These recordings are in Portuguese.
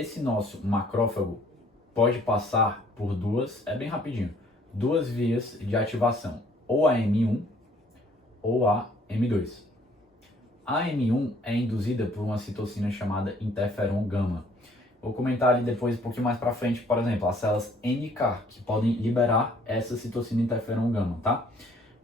Esse nosso macrófago pode passar por é bem rapidinho, duas vias de ativação, ou a M1 ou a M2. A M1 é induzida por uma citocina chamada interferon gama. Vou comentar ali depois, um pouquinho mais para frente, por exemplo, as células NK, que podem liberar essa citocina interferon gama, tá?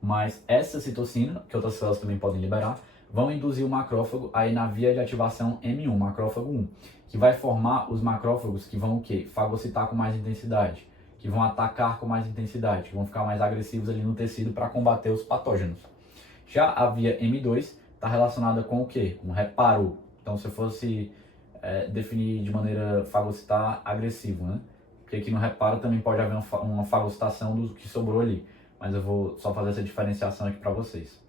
Mas essa citocina, que outras células também podem liberar, vão induzir o macrófago aí na via de ativação M1, macrófago 1, que vai formar os macrófagos que vão o quê? Fagocitar com mais intensidade, que vão atacar com mais intensidade, que vão ficar mais agressivos ali no tecido para combater os patógenos. Já a via M2 está relacionada com o quê? Com reparo. Então, se eu fosse definir de maneira fagocitar agressivo, né? Porque aqui no reparo também pode haver uma fagocitação do que sobrou ali. Mas eu vou só fazer essa diferenciação aqui para vocês.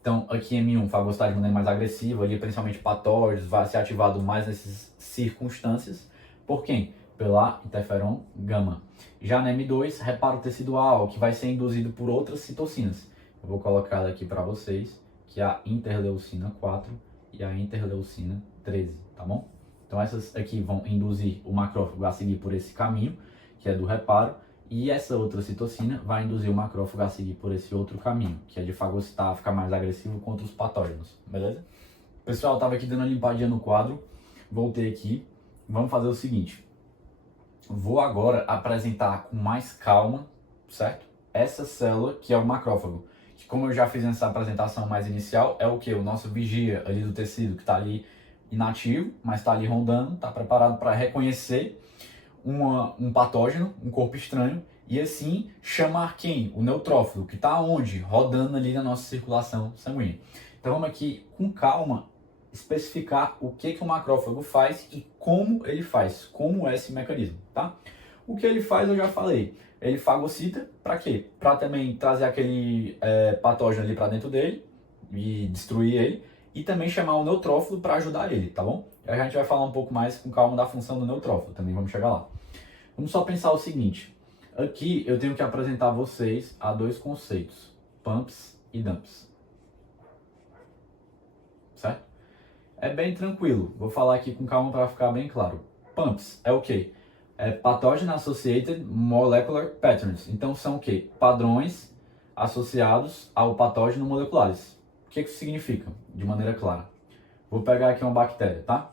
Então, aqui M1, fagocitar de maneira mais agressiva, ali principalmente patógenos, vai ser ativado mais nessas circunstâncias. Por quem? Pela interferon gama. Já na M2, reparo tecidual, que vai ser induzido por outras citocinas. Eu vou colocar ela aqui para vocês, que é a interleucina 4 e a interleucina 13, tá bom? Então essas aqui vão induzir o macrófago a seguir por esse caminho, que é do reparo, e essa outra citocina vai induzir o macrófago a seguir por esse outro caminho, que é de fagocitar, ficar mais agressivo contra os patógenos, beleza? Pessoal, tava aqui dando uma limpadinha no quadro, voltei aqui, vamos fazer o seguinte. Vou agora apresentar com mais calma, certo? Essa célula que é o macrófago, que como eu já fiz nessa apresentação mais inicial, é o que? O nosso vigia ali do tecido, que está ali inativo, mas está ali rondando, está preparado para reconhecer um patógeno, um corpo estranho, e assim chamar quem? O neutrófilo, que está onde? Rodando ali na nossa circulação sanguínea. Então vamos aqui com calma especificar o que o macrófago faz e como ele faz, como é esse mecanismo, tá? O que ele faz eu já falei, ele fagocita, para quê? Para também trazer aquele patógeno ali para dentro dele e destruir ele, e também chamar o neutrófilo para ajudar ele, tá bom? E a gente vai falar um pouco mais com calma da função do neutrófilo, também vamos chegar lá. Vamos só pensar o seguinte, aqui eu tenho que apresentar a vocês a dois conceitos, pumps e dumps, certo? É bem tranquilo, vou falar aqui com calma para ficar bem claro. Pumps é o quê? É Pathogen Associated Molecular Patterns. Então são o quê? Padrões associados ao patógeno moleculares. O que isso significa? De maneira clara. Vou pegar aqui uma bactéria, tá?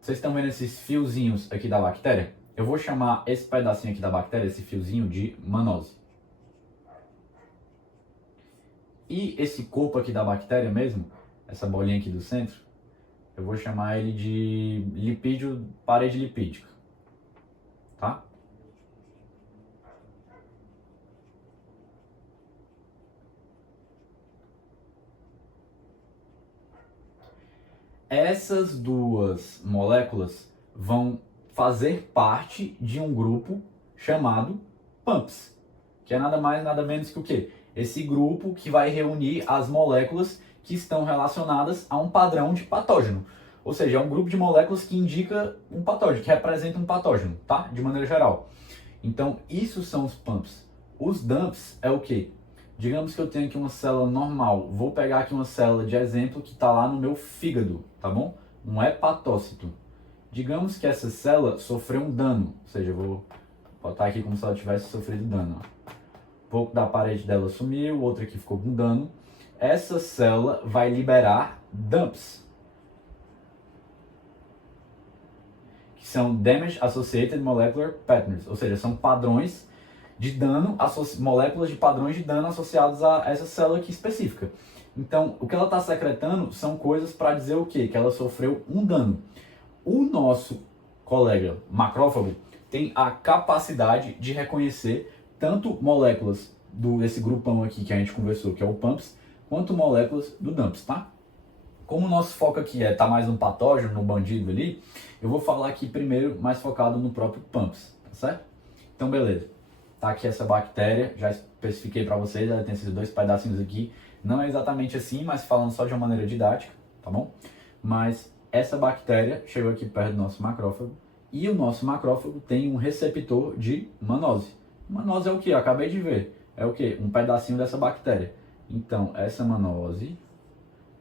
Vocês estão vendo esses fiozinhos aqui da bactéria? Eu vou chamar esse pedacinho aqui da bactéria, esse fiozinho, de manose. E esse corpo aqui da bactéria mesmo, essa bolinha aqui do centro, eu vou chamar ele de lipídio, parede lipídica, tá? Essas duas moléculas vão fazer parte de um grupo chamado PUMPs, que é nada mais nada menos que o quê? Esse grupo que vai reunir as moléculas que estão relacionadas a um padrão de patógeno. Ou seja, é um grupo de moléculas que indica um patógeno, que representa um patógeno, tá? De maneira geral. Então, isso são os pumps. Os dumps é o quê? Digamos que eu tenho aqui uma célula normal. Vou pegar aqui uma célula de exemplo que está lá no meu fígado, tá bom? Um hepatócito. Digamos que essa célula sofreu um dano. Ou seja, eu vou botar aqui como se ela tivesse sofrido dano. Um pouco da parede dela sumiu, outra aqui ficou com dano. Essa célula vai liberar dumps, que são Damage Associated Molecular Patterns, ou seja, são padrões de dano, moléculas de padrões de dano associados a essa célula aqui específica. Então, o que ela está secretando são coisas para dizer o quê? Que ela sofreu um dano. O nosso colega macrófago tem a capacidade de reconhecer tanto moléculas desse grupão aqui que a gente conversou, que é o PUMPs, quanto moléculas do DUMPs, tá? Como o nosso foco aqui tá mais no patógeno, no bandido ali, eu vou falar aqui primeiro mais focado no próprio PUMPs, tá certo? Então, beleza. Tá aqui essa bactéria, já especifiquei para vocês, ela tem esses dois pedacinhos aqui. Não é exatamente assim, mas falando só de uma maneira didática, tá bom? Mas essa bactéria chegou aqui perto do nosso macrófago e o nosso macrófago tem um receptor de manose. Manose é o que? Eu acabei de ver. É o que? Um pedacinho dessa bactéria. Então, essa manose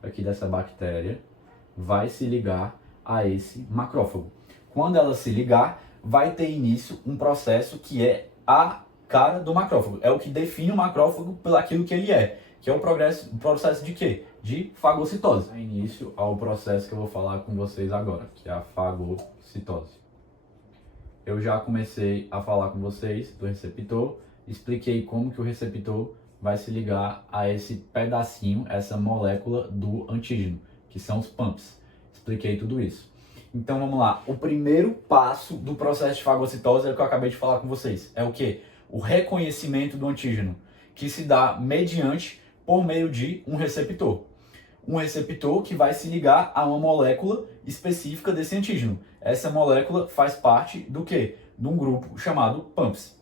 aqui dessa bactéria vai se ligar a esse macrófago. Quando ela se ligar, vai ter início um processo que é a cara do macrófago. É o que define o macrófago pelo aquilo que ele é, que é o processo de quê? De fagocitose. Dá início ao processo que eu vou falar com vocês agora, que é a fagocitose. Eu já comecei a falar com vocês do receptor, expliquei como que o receptor vai se ligar a esse pedacinho, essa molécula do antígeno, que são os pumps. Expliquei tudo isso. Então vamos lá, o primeiro passo do processo de fagocitose é o que eu acabei de falar com vocês. É o quê? O reconhecimento do antígeno, que se dá mediante, por meio de um receptor. Um receptor que vai se ligar a uma molécula específica desse antígeno. Essa molécula faz parte do quê? De um grupo chamado PUMPs.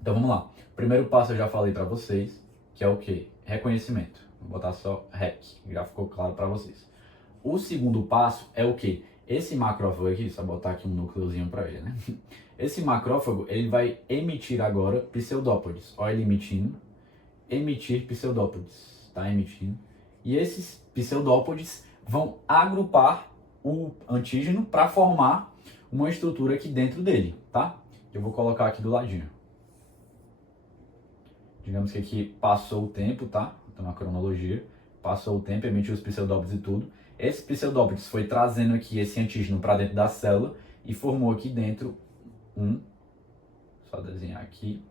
Então vamos lá. O primeiro passo eu já falei para vocês, que é o quê? Reconhecimento. Vou botar só REC, já ficou claro para vocês. O segundo passo é o quê? Esse macrófago aqui, só botar aqui um núcleozinho para ele, né? Esse macrófago, ele vai emitir agora pseudópodes. Olha ele emitindo. Emitir pseudópodes. Tá emitindo. E esses pseudópodes vão agrupar o antígeno para formar uma estrutura aqui dentro dele, tá? Eu vou colocar aqui do ladinho. Digamos que aqui passou o tempo, tá? Então, uma cronologia. Passou o tempo, emitiu os pseudópodes e tudo. Esse pseudópodes foi trazendo aqui esse antígeno para dentro da célula e formou aqui dentro só desenhar aqui,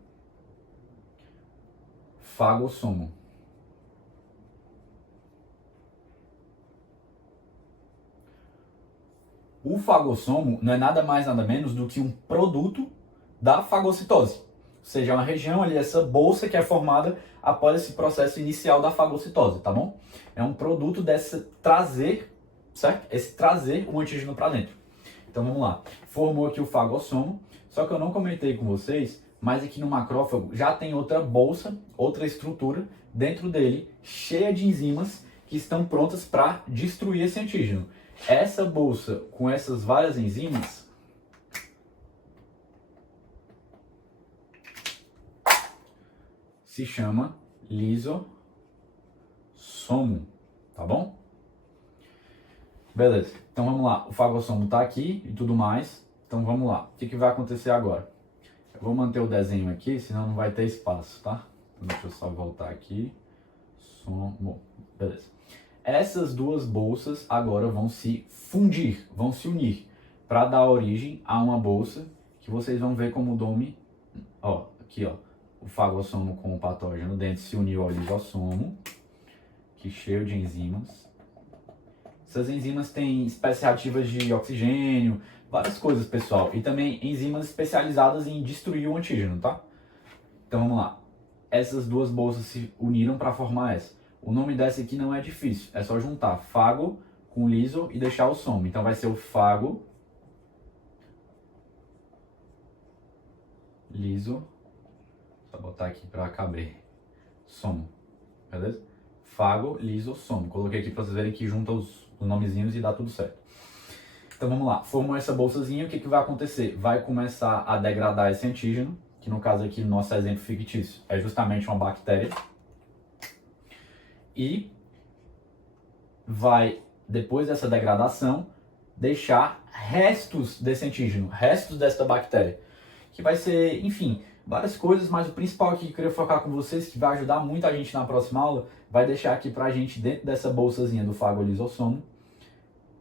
fagossomo. O fagossomo não é nada mais nada menos do que um produto da fagocitose. Ou seja, é uma região ali, essa bolsa que é formada após esse processo inicial da fagocitose, tá bom? É um produto desse trazer, certo? Esse trazer o antígeno para dentro. Então vamos lá. Formou aqui o fagossomo, só que eu não comentei com vocês, mas aqui no macrófago já tem outra bolsa, outra estrutura dentro dele, cheia de enzimas que estão prontas para destruir esse antígeno. Essa bolsa com essas várias enzimas se chama lisossomo, tá bom? Beleza, então vamos lá, o fagossomo está aqui e tudo mais, então vamos lá, o que vai acontecer agora? Eu vou manter o desenho aqui, senão não vai ter espaço, tá? Então deixa eu só voltar aqui, beleza. Essas duas bolsas agora vão se fundir, vão se unir, para dar origem a uma bolsa que vocês vão ver como nome, ó, aqui ó, o fagossomo com o patógeno dentro se uniu ao lisossomo, que cheio de enzimas. Essas enzimas têm espécies reativas de oxigênio, várias coisas, pessoal, e também enzimas especializadas em destruir o antígeno, tá? Então vamos lá, essas duas bolsas se uniram para formar essa. O nome dessa aqui não é difícil, é só juntar fago com liso e deixar o somo. Então vai ser o fago, liso, só botar aqui para caber, somo, beleza? Fago, liso, somo. Coloquei aqui para vocês verem que junta os nomezinhos e dá tudo certo. Então vamos lá, formou essa bolsazinha, o que vai acontecer? Vai começar a degradar esse antígeno, que no caso aqui, no nosso exemplo fictício, é justamente uma bactéria. E vai, depois dessa degradação, deixar restos desse antígeno, restos dessa bactéria. Que vai ser, enfim, várias coisas, mas o principal aqui que eu queria focar com vocês, que vai ajudar muita gente na próxima aula, vai deixar aqui pra gente, dentro dessa bolsazinha do fagolisossomo,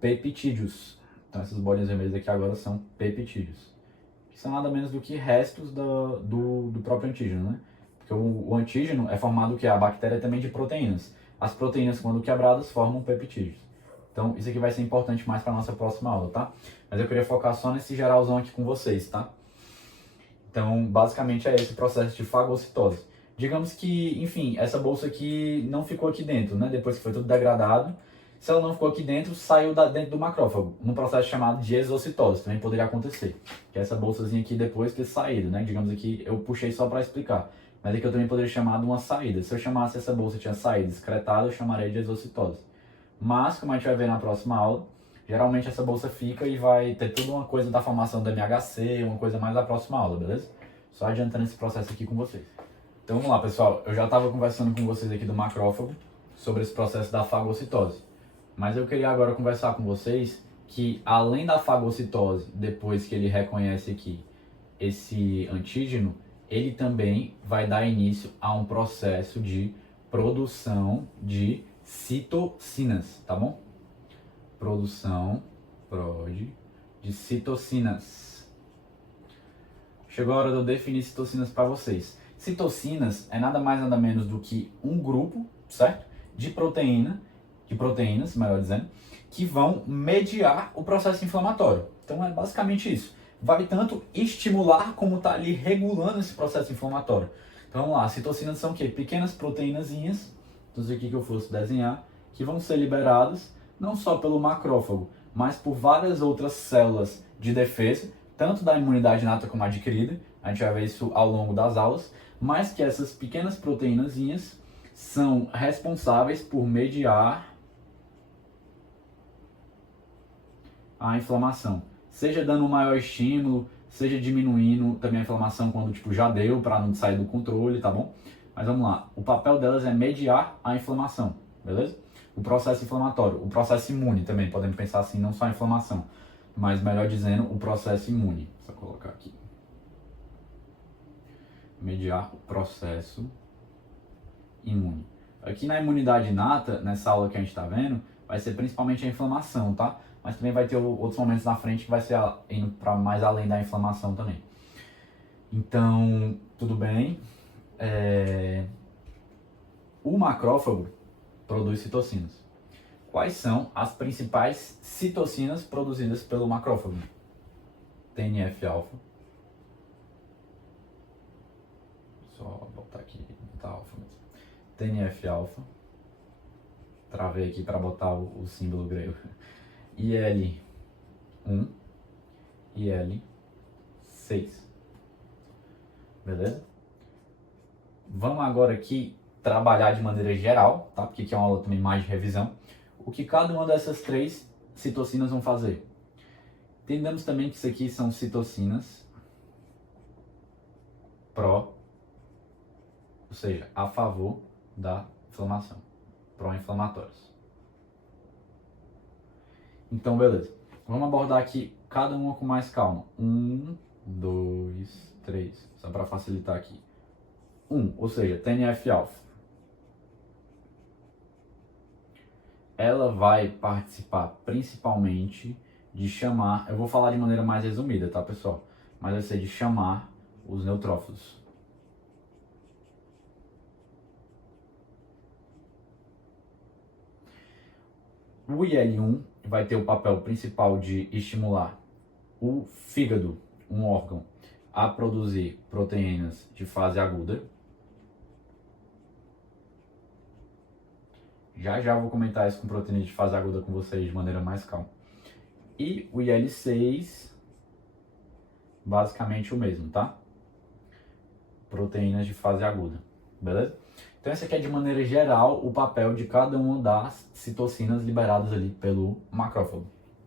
peptídeos. Então essas bolinhas vermelhas aqui agora são peptídeos, que são nada menos do que restos do próprio antígeno, né? Porque o antígeno é formado, que a bactéria também de proteínas. As proteínas, quando quebradas, formam peptídeos. Então, isso aqui vai ser importante mais para nossa próxima aula, tá? Mas eu queria focar só nesse geralzão aqui com vocês, tá? Então, basicamente é esse processo de fagocitose. Digamos que, enfim, essa bolsa aqui não ficou aqui dentro, né? Depois que foi tudo degradado. Se ela não ficou aqui dentro, saiu dentro do macrófago, num processo chamado de exocitose, também poderia acontecer. Que é essa bolsazinha aqui depois ter saído, né? Digamos aqui, eu puxei só para explicar. Mas aqui eu também poderia chamar de uma saída. Se eu chamasse essa bolsa tinha saída excretada, eu chamaria de exocitose. Mas, como a gente vai ver na próxima aula, geralmente essa bolsa fica e vai ter tudo uma coisa da formação do MHC, uma coisa mais da próxima aula, beleza? Só adiantando esse processo aqui com vocês. Então vamos lá, pessoal. Eu já estava conversando com vocês aqui do macrófago sobre esse processo da fagocitose. Mas eu queria agora conversar com vocês que além da fagocitose, depois que ele reconhece aqui esse antígeno, ele também vai dar início a um processo de produção de citocinas, tá bom? Produção, de citocinas. Chegou a hora de eu definir citocinas para vocês. Citocinas é nada mais nada menos do que um grupo, certo? De proteínas, melhor dizendo, que vão mediar o processo inflamatório. Então é basicamente isso. Vai tanto estimular como tá ali regulando esse processo inflamatório. Então vamos lá, citocinas são o quê? Pequenas proteínazinhas, tudo aqui que eu fosse desenhar, que vão ser liberadas não só pelo macrófago, mas por várias outras células de defesa, tanto da imunidade inata como adquirida, a gente vai ver isso ao longo das aulas, mas que essas pequenas proteínazinhas são responsáveis por mediar a inflamação, seja dando um maior estímulo, seja diminuindo também a inflamação quando tipo já deu para não sair do controle, tá bom? Mas vamos lá, o papel delas é mediar a inflamação, beleza? O processo inflamatório, o processo imune também, podemos pensar assim, não só a inflamação, mas melhor dizendo, o processo imune. Só colocar aqui. Mediar o processo imune. Aqui na imunidade inata, nessa aula que a gente está vendo, vai ser principalmente a inflamação, tá? Mas também vai ter outros momentos na frente que vai ser indo para mais além da inflamação também. Então, tudo bem. O macrófago produz citocinas. Quais são as principais citocinas produzidas pelo macrófago? TNF-alfa. Só botar aqui, botar alfa mesmo. TNF-alfa. Travei aqui para botar o símbolo grego. IL-1, IL-6. Beleza? Vamos agora aqui trabalhar de maneira geral, tá? Porque aqui é uma aula também mais de revisão. O que cada uma dessas três citocinas vão fazer. Entendemos também que isso aqui são citocinas ou seja, a favor da inflamação, pró-inflamatórios. Então, beleza. Vamos abordar aqui cada uma com mais calma. 1, 2, 3. Só para facilitar aqui. 1, ou seja, TNF-alfa. Ela vai participar principalmente de chamar, eu vou falar de maneira mais resumida, tá, pessoal? Mas vai ser de chamar os neutrófilos. O IL-1 vai ter o papel principal de estimular o fígado, um órgão, a produzir proteínas de fase aguda. Já vou comentar isso com proteínas de fase aguda com vocês de maneira mais calma. E o IL-6, basicamente o mesmo, tá? Proteínas de fase aguda, beleza? Então esse aqui é de maneira geral o papel de cada uma das citocinas liberadas ali pelo macrófago.